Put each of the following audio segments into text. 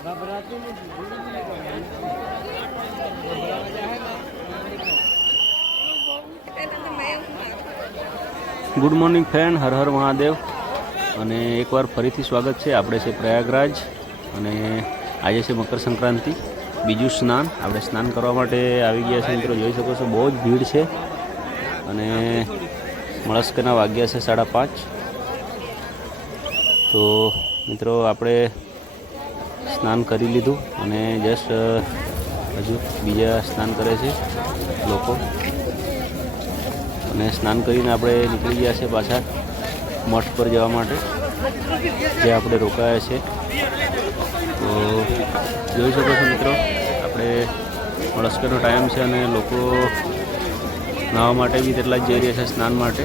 Good morning friend, Har Har Mahadev. અને એકવાર ફરીથી સ્વાગત છે. આપણે છે પ્રયાગરાજ અને આજે છે મકર સંક્રાંતિ. બીજું સ્નાન. આપણે સ્નાન કરવા માટે આવી ગયા છે મિત્રો. જોઈ શકો છો, બહુ જ ભીડ છે. અને મળસ્કના વાગ્યા છે સાડા પાંચ. તો મિત્રો, આપણે સ્નાન કરી લીધું અને જસ્ટ હજુ બીજા સ્નાન કરે છે લોકો. અને સ્નાન કરીને આપણે નીકળી ગયા છે પાછા મઠ પર જવા માટે, જે આપણે રોકાયા છે. તો જોઈ શકો છો મિત્રો, આપણે લશ્કરનો ટાઈમ છે અને લોકો નાહવા માટે બી તેટલા જ જઈ રહ્યા છે સ્નાન માટે.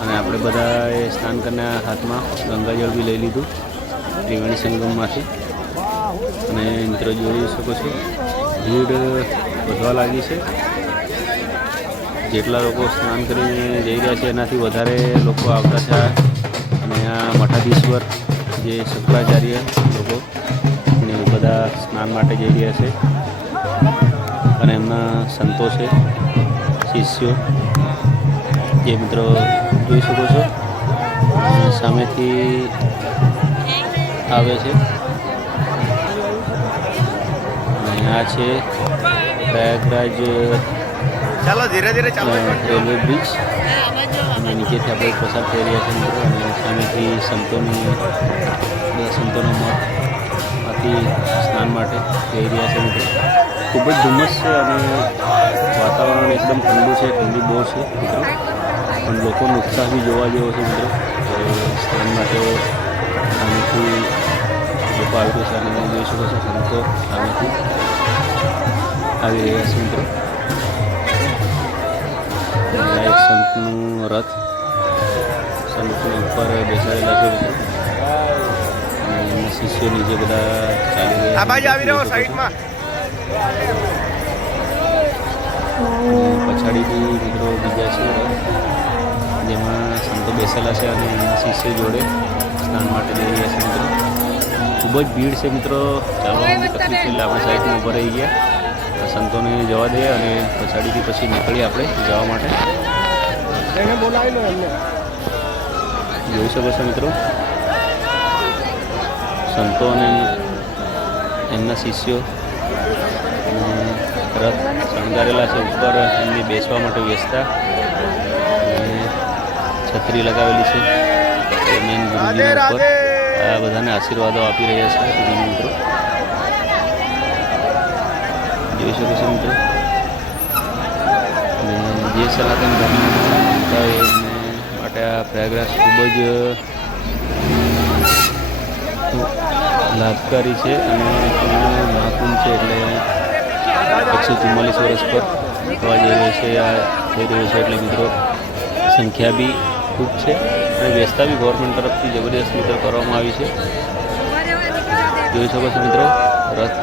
અને આપણે બધાએ સ્નાન કરીને હાથમાં ગંગાજળ બી લઈ લીધું. ત્રિવેણી સંગમમાંથી. અને મિત્રો જોઈ શકો છો, ભીડ વધવા લાગી છે. જેટલા લોકો સ્નાન કરીને જઈ રહ્યા છે, એનાથી વધારે લોકો આવતા છે અને આ મઠાધીશ્વર, જે શુક્રાચાર્ય લોકો ને બધા સ્નાન માટે જઈ રહ્યા છે. અને એમના સંતો છે, શિષ્યો, જે મિત્રો જોઈ શકો છો. સામેથી આવે છે. અને આ છે પ્રયાગરાજ ચાલો ધીરે ધીરે ચાલો. Railway bridge. અને નીચેથી આપણે પસાર થઈ રહ્યા છે મિત્રો. અને સામેથી સંતોની બે સંતોનો મઠમાંથી સ્નાન માટે જઈ રહ્યા છે મિત્રો. ખૂબ જ ધુમ્મસ છે અને વાતાવરણ એકદમ ઠંડુ છે. ઠંડી બહુ છે મિત્રો. પણ લોકોનો ઉત્સાહ બી જોવા જેવો છે મિત્રો. સ્નાન માટે સામેથી લોકો આવી રહ્યા છે અને જોઈ શકો છો સંતો સામેથી આવી રહ્યા છે મિત્રો. એક સંતનું રથ સંતની ઉપર બેસાડેલા છે મિત્રો. અને શિષ્યો નીચે બધા ચાલી રહ્યા. સાઈડમાં. અને પછાડી બી મિત્રો બીજા છે. જેમાં સંતો બેસેલા છે અને શિષ્ય જોડે સ્નાન માટે જઈ રહ્યા છે મિત્રો. ખૂબ જ ભીડ છે મિત્રો. ચાલો એટલે આપણે સાઈડમાં ઊભા રહી ગયા. સંતોને જવા દઈએ અને પછાડીથી પછી નીકળીએ આપણે જવા માટે. એને બોલાવી લો એમને. જોઈ શકો છો મિત્રો. સંતો અને એમના શિષ્યો રથ શણગારેલા છે ઉપર એમની બેસવા માટે વ્યસ્તા અને છત્રી લગાવેલી છે. મેન ગુરુજીના ઉપર. બધાને આશીર્વાદો આપી રહ્યા છે ગુરુજી મિત્રો. જોઈ શકો છો મિત્રો. જે સનાતન ધર્મ એમને માટે આ પ્રયાગરાજ ખૂબ જ લાભકારી છે અને મહાકુંભ છે એટલે એકસો ચુમ્માલીસ વર્ષ પર થવા જઈ રહ્યો છે, આ થઈ રહ્યો છે એટલે મિત્રો સંખ્યા બી ખૂબ છે. અને વ્યસ્તા બી ગવર્મેન્ટ તરફથી જબરદસ્ત મિત્રો કરવામાં આવી છે. જોઈ શકો છો મિત્રો, રથ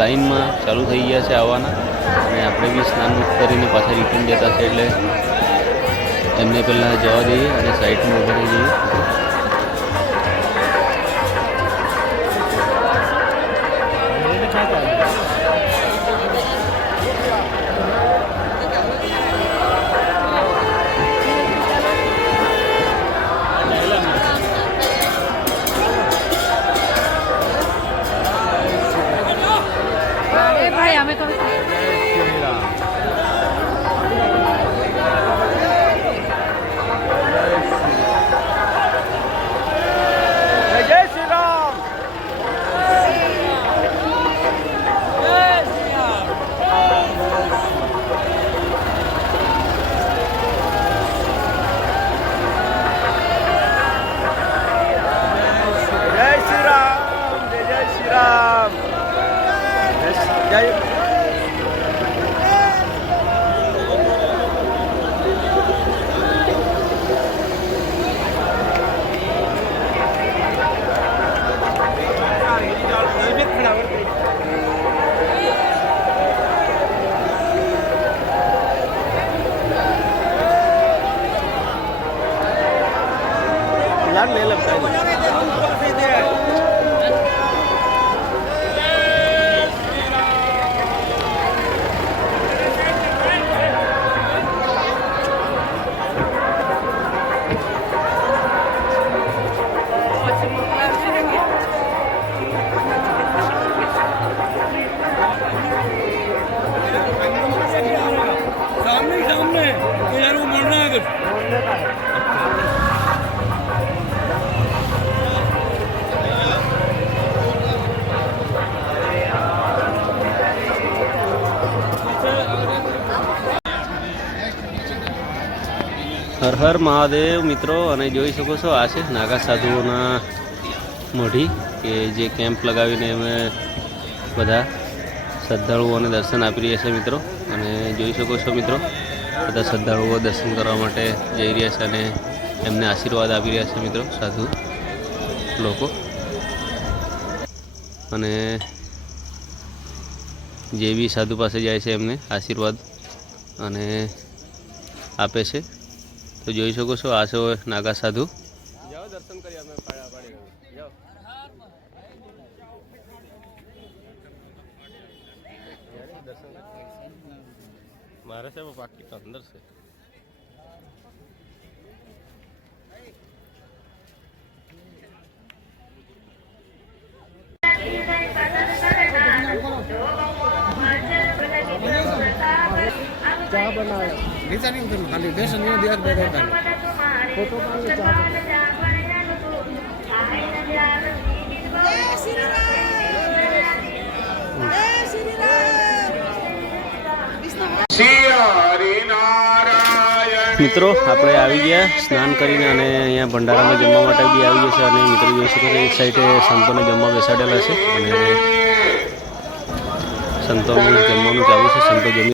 લાઇનમાં ચાલુ થઈ ગયા છે આવવાના. અને આપણે બી સ્નાન કરીને પાછા રિટર્ન જતા છે એટલે એમને પહેલાં જવા દઈએ અને સાઈડમાં ઊભા રહી જઈએ. யார் மேல હર હર મહાદેવ મિત્રો, અને જોઈ શકો છો આ છે નાગા સાધુઓના મોઢી, કે જે કેમ્પ લગાવીને અમે બધા શ્રદ્ધાળુઓને દર્શન આપી રહ્યા છે મિત્રો. અને જોઈ શકો છો મિત્રો, બધા શ્રદ્ધાળુઓ દર્શન કરવા માટે જઈ રહ્યા છે અને એમને આશીર્વાદ આપી રહ્યા છે મિત્રો, સાધુ લોકો. અને જે બી સાધુ પાસે જાય છે એમને આશીર્વાદ અને આપે છે. તો જોઈ શકો છો આ છે નાગા સાધુ જાઓ દર્શન કરી મારે છે બાકી તો અંદર છે. નીચે નહીં ઉતરવું ખાલી બેસન નહીં દિવસ બે ફોટો મિત્રો આપણે આવી ગયા સ્નાન કરીને અને અહીંયા ભંડારામાં જમવા માટે બી આવી ગયા છે અને મિત્રો જોઈ શકો છો એક સાઈડે સંતોને જમવા બેસાડેલા છે અને સંતો જમવાનું ચાલુ છે સંતો જમી